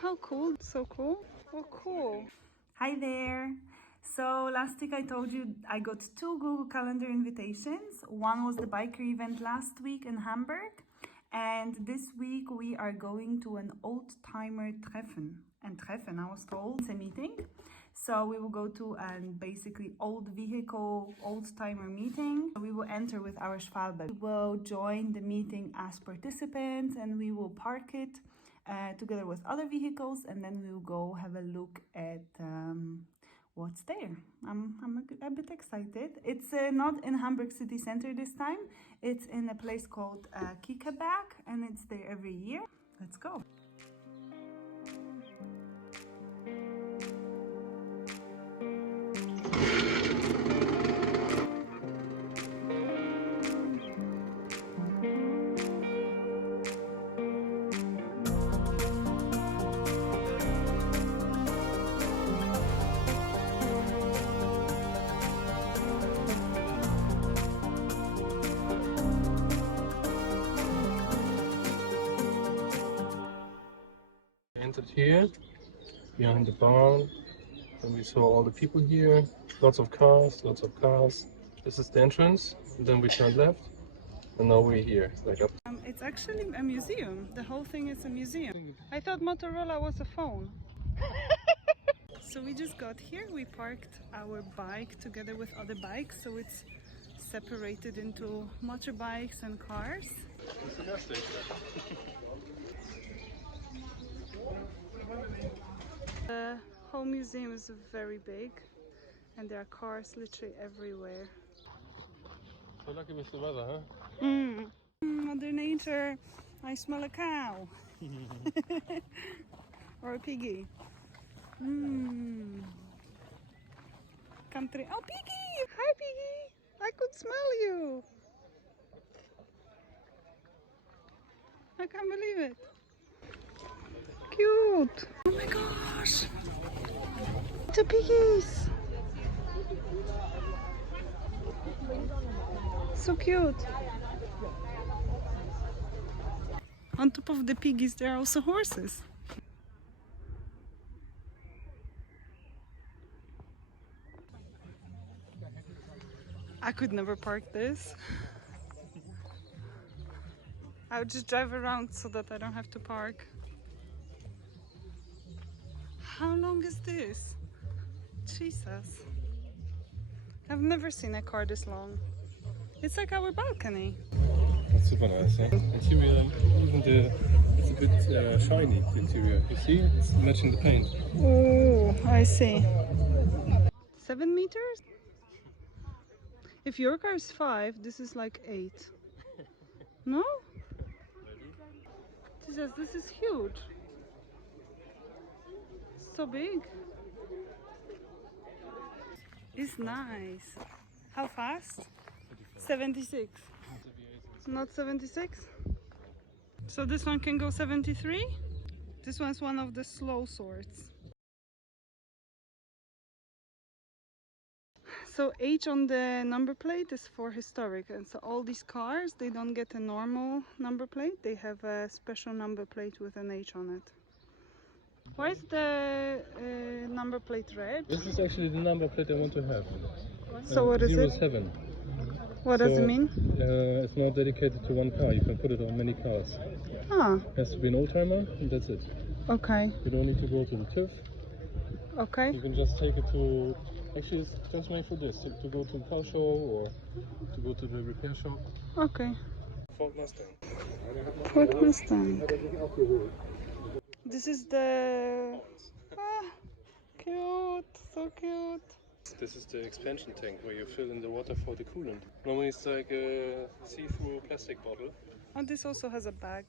How cool, so cool. Oh, cool. Hi there. So last week I told you I got 2 Google Calendar invitations. One was the biker event last week in Hamburg, and this week we are going to an Oldtimer Treffen. And Treffen, I was told, it's a meeting. So we will go to an basically old vehicle, old-timer meeting. We will enter with our Schwalbe. We will join the meeting as participants and we will park it together with other vehicles, and then we will go have a look at what's there. I'm a bit excited. It's not in Hamburg city center this time. It's in a place called Kiekeberg, and it's there every year. Let's go. Entered here, behind the barn, and we saw all the people here, lots of cars. This is the entrance, and then we turned left, and now we're here, like up. It's actually a museum. The whole thing is a museum. I thought Motorola was a phone. So we just got here, we parked our bike together with other bikes, so it's separated into motorbikes and cars. The whole museum is very big and there are cars literally everywhere. So lucky with the weather, huh? Mother Nature, I smell a cow. Or a piggy. Country. Oh, Piggy! Hi, Piggy! I could smell you! I can't believe it. Cute! Oh my gosh! 2 piggies! So cute! On top of the piggies there are also horses. I could never park this. I would just drive around so that I don't have to park. How long is this? Jesus. I've never seen a car this long. It's like our balcony. That's super nice, huh? Interior, it's a bit shiny, the interior. You see? It's matching the paint. Oh, I see. 7 meters? If your car is 5, this is like 8. No? Jesus, this is huge. So big. It's nice. How fast? 76. Not 76? So this one can go 73? This one's one of the slow sorts. So H on the number plate is for historic, and so all these cars, they don't get a normal number plate, they have a special number plate with an H on it. Why is the number plate red? This is actually the number plate I want to have. So what is it? 07. What does it mean? It's not dedicated to one car, you can put it on many cars. Ah, It has to be an oldtimer, and that's it. okay, You don't need to go to the TÜV. okay. You can just take it to, actually it's just made for this, to go to a car show or to go to the repair shop. Okay. Ford Mustang. Ford Mustang. This is the... Ah, cute, so cute. This is the expansion tank where you fill in the water for the coolant. Normally it's like a see-through plastic bottle. And this also has a bag.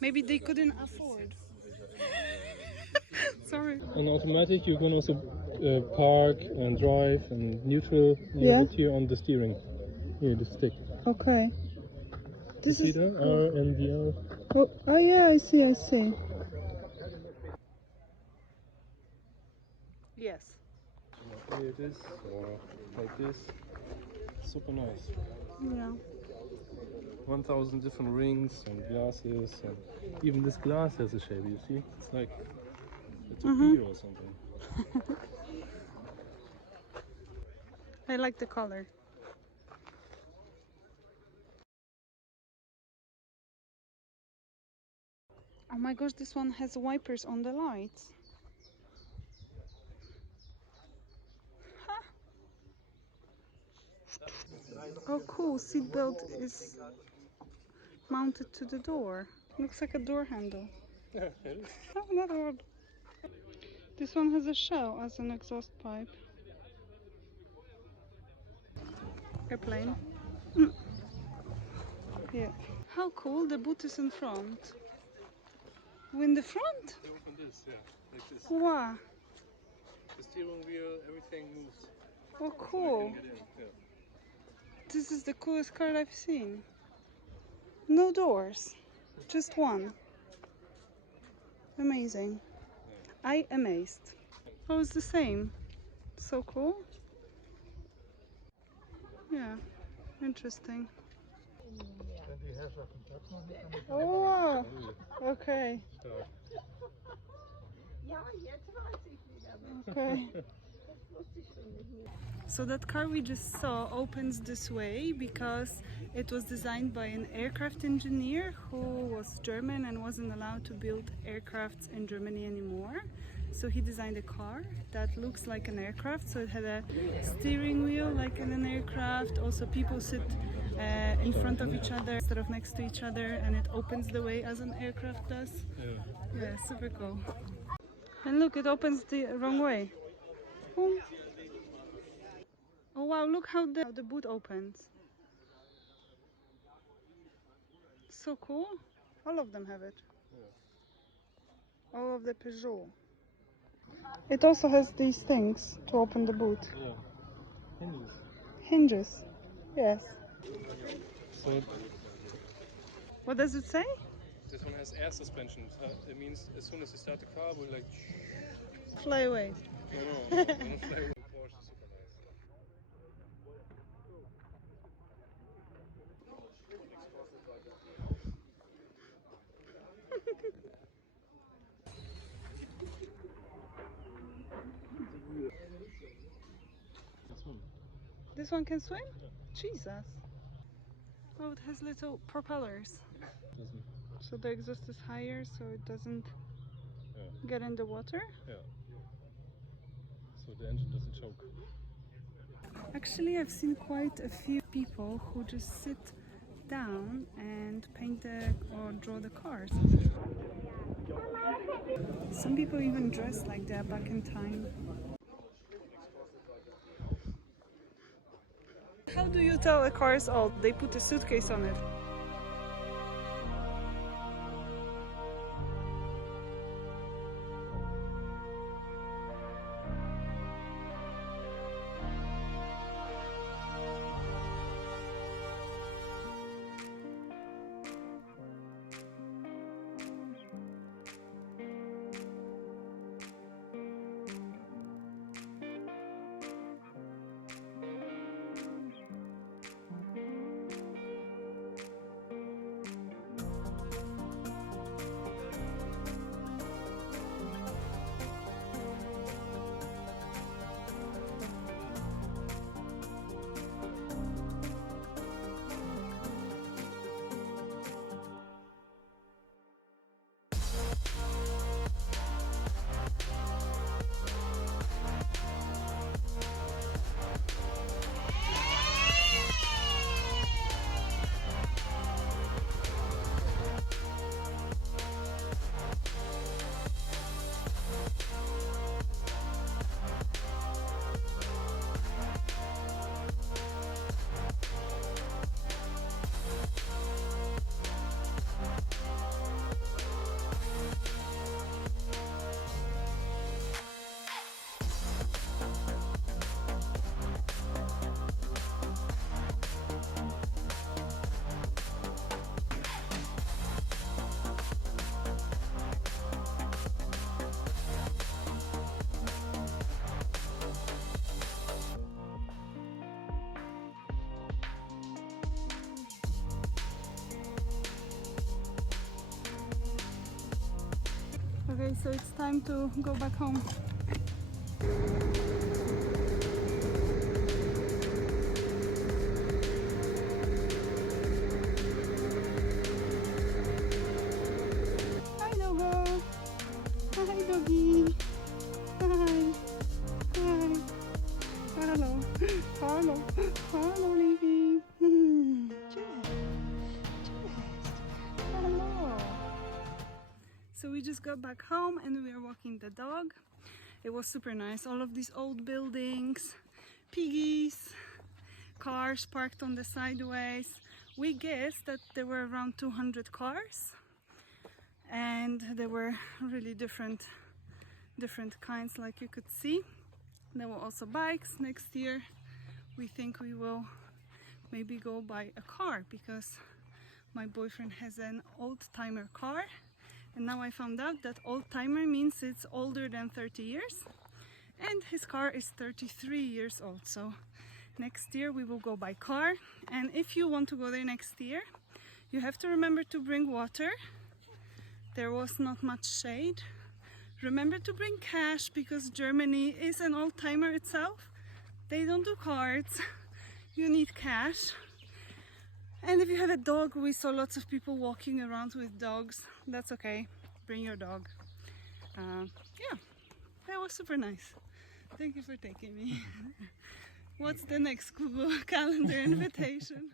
Maybe they couldn't afford. Sorry. In automatic you can also park and drive and neutral. You have it here on the steering. Here, the stick. Okay. This you see there? R and the L. Oh yeah, I see, I see. Yes. Here it is, or like this. Super nice. Yeah. 1,000 different rings and glasses, and even this glass has a shape. You see, it's like a torpedo or something. I like the color. Oh my gosh, this one has wipers on the lights. Huh. Oh cool, seatbelt is mounted to the door. Looks like a door handle. Yeah, it is. Oh, another one. This one has a shell as an exhaust pipe. Airplane. Yeah. How cool, the boot is in front. In the front? You open this, yeah, like this. Wow. The steering wheel, everything moves. Oh So you cool. can get in. Yeah. This is the coolest car I've seen. No doors, just one. Amazing. I amazed. Oh, it's the same. So cool. Yeah, interesting. Oh, okay. Stark. Okay. So that car we just saw opens this way because it was designed by an aircraft engineer who was German and wasn't allowed to build aircrafts in Germany anymore. So he designed a car that looks like an aircraft. So it had a steering wheel like in an aircraft. Also people sit in front of each other instead of next to each other, and it opens the way as an aircraft does. Yeah. Yeah, super cool. And look, it opens the wrong way. Boom. Oh wow, look how the boot opens. So cool. All of them have it. Yeah. All of the Peugeot. It also has these things to open the boot. Yeah. Hinges. Hinges. Yes. So What does it say? this one has air suspension. It means as soon as you start the car, we're like. Fly away. No, no, don't fly away. Porsche is super nice. This one can swim? Jesus. Oh, it has little propellers. Doesn't. So the exhaust is higher so it doesn't Yeah. get in the water. Yeah. So the engine doesn't choke. Actually, I've seen quite a few people who just sit down and paint or draw the cars. Some people even dress like they're back in time. How do you tell a car is old? They put a suitcase on it. Okay, so it's time to go back home. Hi, Dogo. Hi, doggy. Hi. Hi. Hello. Hello. Hello, Livy. Hello. So we just got back home and we are walking the dog. It was super nice. All of these old buildings, piggies, cars parked on the sideways. We guessed that there were around 200 cars, and there were really different kinds, like you could see. There were also bikes. Next year we think we will maybe go buy a car, because my boyfriend has an Oldtimer car, and now I found out that Oldtimer means it's older than 30 years, and his car is 33 years old. So next year we will go by car. And if you want to go there next year, you have to remember to bring water. There was not much shade. Remember to bring cash, because Germany is an old-timer itself. They don't do cards. You need cash. And if you have a dog, we saw lots of people walking around with dogs. That's okay. Bring your dog. Yeah, that was super nice. Thank you for taking me. What's the next Google Calendar invitation?